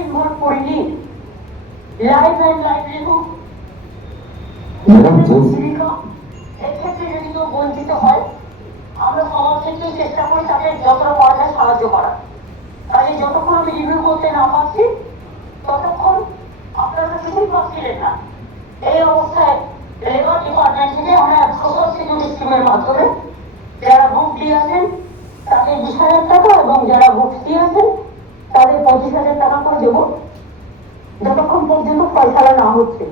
Involve করিনি। Life and livelihood জীবিকা এক্ষেত্রে যদি কেউ বঞ্চিত হয়, আমরা সবার ক্ষেত্রেই চেষ্টা করি তাকে যতটা পারা যায় সাহায্য করা। কাজে যতক্ষণ আমি রিভিউ করতে না পারছি ততক্ষণ আপনারা কিছুই পাচ্ছিলেন না। এই অবস্থায় লেবার ডিপার্টমেন্ট থেকে আমরা সোশ্যাল সিকিউরিটি স্কিমের মাধ্যমে যারা বুক দিয়ে আছেন তাদের 20,000 টাকা এবং যারা বুক দিয়ে আছেন তাদের 25,000 টাকা করে দেবো, যতক্ষণ পর্যন্ত ফয়সালা না হচ্ছে।